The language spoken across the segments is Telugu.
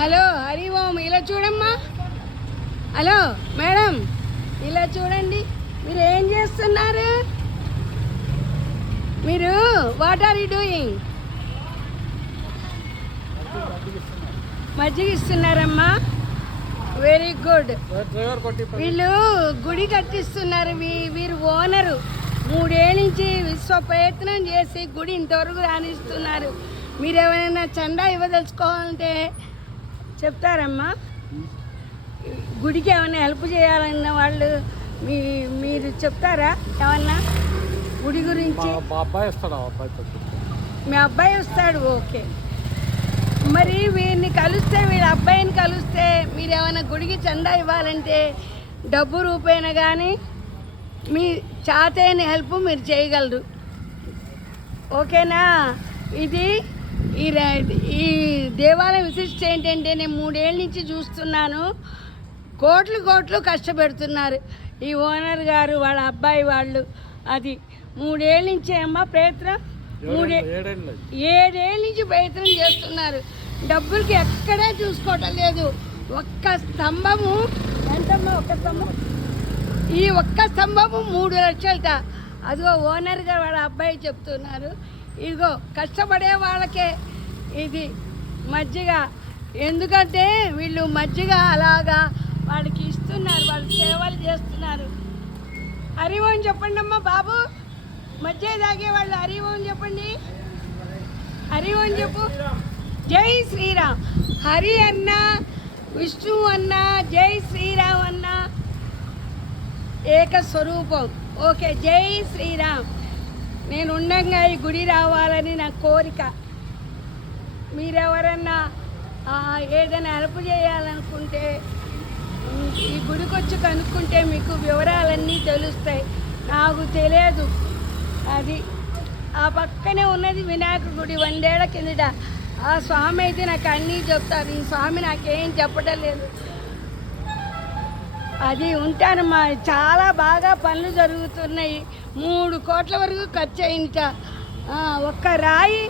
హలో హరి ఓం, ఇలా చూడమ్మా. హలో మేడం, ఇలా చూడండి. మీరు ఏం చేస్తున్నారు? మీరు వాట్ ఆర్ యూ డూయింగ్? మజ్జిగ ఇస్తున్నారమ్మా. Very good. వీళ్ళు గుడి కట్టిస్తున్నారు. వీరు ఓనరు 3 ఏళ్ళ నుంచి విశ్వ ప్రయత్నం చేసి గుడి ఇంతవరకు రాణిస్తున్నారు. మీరు ఏమైనా చందా ఇవ్వదలుచుకోవాలంటే చెప్తారమ్మా. గుడికి ఏమైనా హెల్ప్ చేయాలన్న వాళ్ళు మీరు చెప్తారా ఏమన్నా గుడి గురించి? మీ అబ్బాయి వస్తాడు. ఓకే. మరి వీరిని కలిస్తే, వీళ్ళ అబ్బాయిని కలిస్తే మీరు ఏమైనా గుడికి చందా ఇవ్వాలంటే డబ్బు రూపేనా కానీ మీ చాతైన హెల్ప్ మీరు చేయగలరు. ఓకేనా? ఇది ఈ దేవాలయం విశిష్ట ఏంటంటే, నేను 3 ఏళ్ళ నుంచి చూస్తున్నాను. కోట్లు కష్టపెడుతున్నారు ఈ ఓనర్ గారు, వాళ్ళ అబ్బాయి వాళ్ళు. అది 3 ఏళ్ళ నుంచి అమ్మా ప్రయత్నం, 7 ఏళ్ళ నుంచి ప్రయత్నం చేస్తున్నారు. డబ్బులకి ఎక్కడా చూసుకోవటం లేదు. ఒక్క స్తంభము ఎంతమ్మా? ఒక్క స్తంభం, ఈ ఒక్క స్తంభము 3 లక్షలట. అదిగో ఓనర్ గారు వాళ్ళ అబ్బాయి చెప్తున్నారు. ఇదిగో కష్టపడే వాళ్ళకే ఇది మజ్జిగ. ఎందుకంటే వీళ్ళు మజ్జిగ అలాగా వాళ్ళకి ఇస్తున్నారు, వాళ్ళు సేవలు చేస్తున్నారు. హరి ఓం చెప్పండి అమ్మా బాబు. మజ్జిగ తాగే వాళ్ళు హరి ఓం చెప్పండి. హరి ఓం చెప్పు. జై శ్రీరామ్. హరి అన్న, విష్ణు అన్న, జై శ్రీరామ్ అన్న ఏకస్వరూపం. ఓకే, జై శ్రీరామ్. నేను ఉండంగా ఈ గుడి రావాలని నా కోరిక. మీరెవరన్నా ఏదైనా హెల్ప్ చేయాలనుకుంటే ఈ గుడికి వచ్చి కనుక్కుంటే మీకు వివరాలన్నీ తెలుస్తాయి. నాకు తెలియదు. అది ఆ పక్కనే ఉన్నది వినాయకుడి గుడి. 100 ఏళ్ల కిందట ఆ స్వామి అయితే నాకు అన్నీ చెప్తారు. ఈ స్వామి నాకేం చెప్పడం లేదు. అది ఉంటానమ్మా. చాలా బాగా పనులు జరుగుతున్నాయి. 3 కోట్ల వరకు ఖర్చు అయింట. ఒక్క రాయి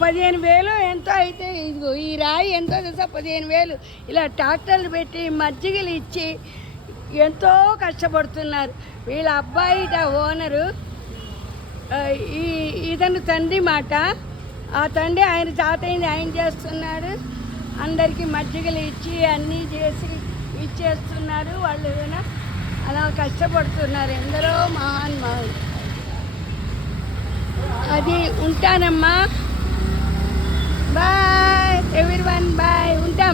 15,000 ఎంతో అయితే, ఇదిగో ఈ రాయి ఎంతో తెలుసా? 15,000. ఇలా ట్రాక్టర్లు పెట్టి మజ్జిగలు ఇచ్చి ఎంతో కష్టపడుతున్నారు. వీళ్ళ అబ్బాయిట ఓనరు. ఇతను తండ్రి మాట. ఆ తండ్రి ఆయన తాతయ్యని ఆయన చేస్తున్నాడు. అందరికీ మజ్జిగలు ఇచ్చి అన్నీ చేసి ఇచ్చేస్తున్నారు. వాళ్ళు అలా కష్టపడుతున్నారు. ఎందరో మహానుభావులు. అది ఉంటానమ్మా. Bye everyone, bye. ఉంటాం.